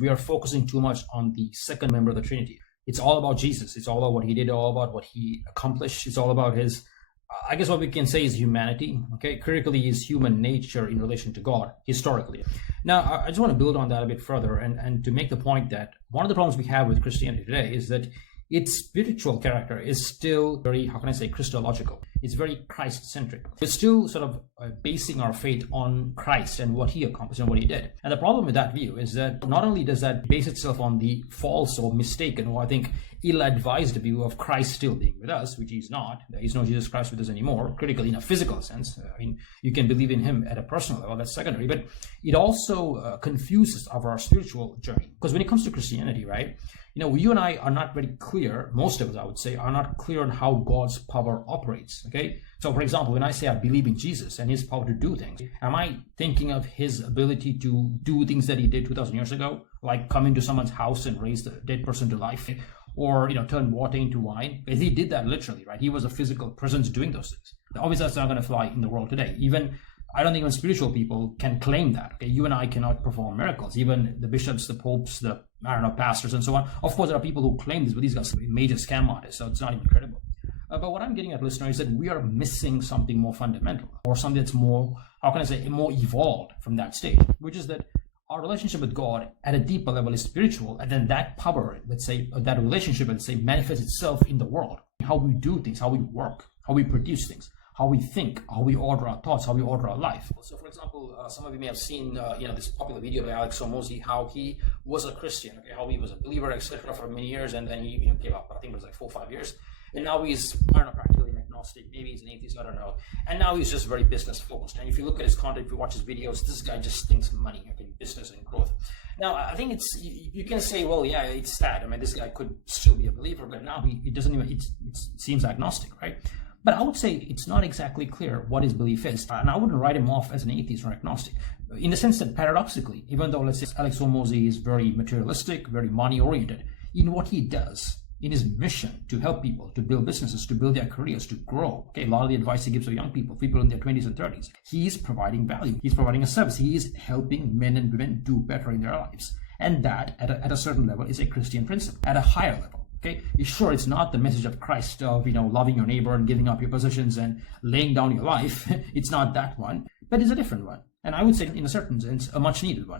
we are focusing too much on the second member of the Trinity. It's all about Jesus. It's all about what he did, all about what he accomplished. It's all about his, I guess what we can say is humanity. Okay, critically is human nature in relation to God historically. Now, I just want to build on that a bit further and to make the point that one of the problems we have with Christianity today is that its spiritual character is still very, how can I say, Christological. It's very Christ-centric. We're still sort of basing our faith on Christ and what he accomplished and what he did. And the problem with that view is that not only does that base itself on the false or mistaken, or I think ill-advised view of Christ still being with us, which he's not. There is no Jesus Christ with us anymore, critically in a physical sense. I mean, you can believe in him at a personal level, that's secondary, but it also confuses our spiritual journey. Because when it comes to Christianity, right, you and I are not very clear, most of us, I would say, are not clear on how God's power operates, okay? So, for example, when I say I believe in Jesus and his power to do things, am I thinking of his ability to do things that he did 2,000 years ago, like come into someone's house and raise the dead person to life, or, turn water into wine? Because he did that literally, right? He was a physical presence doing those things. Obviously, that's not going to fly in the world today. I don't think even spiritual people can claim that. Okay, you and I cannot perform miracles. Even the bishops, the popes, the pastors, and so on. Of course, there are people who claim this, but these guys are major scam artists, so it's not even credible. But what I'm getting at, listener, is that we are missing something more fundamental, or something that's more, how can I say, more evolved from that stage, which is that our relationship with God at a deeper level is spiritual, and then that power, let's say, that relationship, let's say, manifests itself in the world. How we do things, how we work, how we produce things, how we think, how we order our thoughts, how we order our life. So, for example, some of you may have seen, this popular video by Alex Hormozi, how he was a Christian, okay, how he was a believer, etc., for many years, and then he gave up. I think it was like 4 or 5 years, and now he's, practically an agnostic. Maybe he's an atheist, I don't know. And now he's just very business focused. And if you look at his content, if you watch his videos, this guy just thinks money, okay, business and growth. Now, I think you can say, well, yeah, it's sad. I mean, this guy could still be a believer, but now he doesn't even. It seems agnostic, right? But I would say it's not exactly clear what his belief is. And I wouldn't write him off as an atheist or agnostic, in the sense that paradoxically, even though, let's say, Alex Hormozi is very materialistic, very money-oriented, in what he does, in his mission to help people, to build businesses, to build their careers, to grow, okay, a lot of the advice he gives to young people in their 20s and 30s, he is providing value. He's providing a service. He is helping men and women do better in their lives. And that, at a certain level, is a Christian principle. At a higher level, okay, sure, it's not the message of Christ of, loving your neighbor and giving up your possessions and laying down your life. It's not that one, but it's a different one. And I would say, in a certain sense, a much needed one.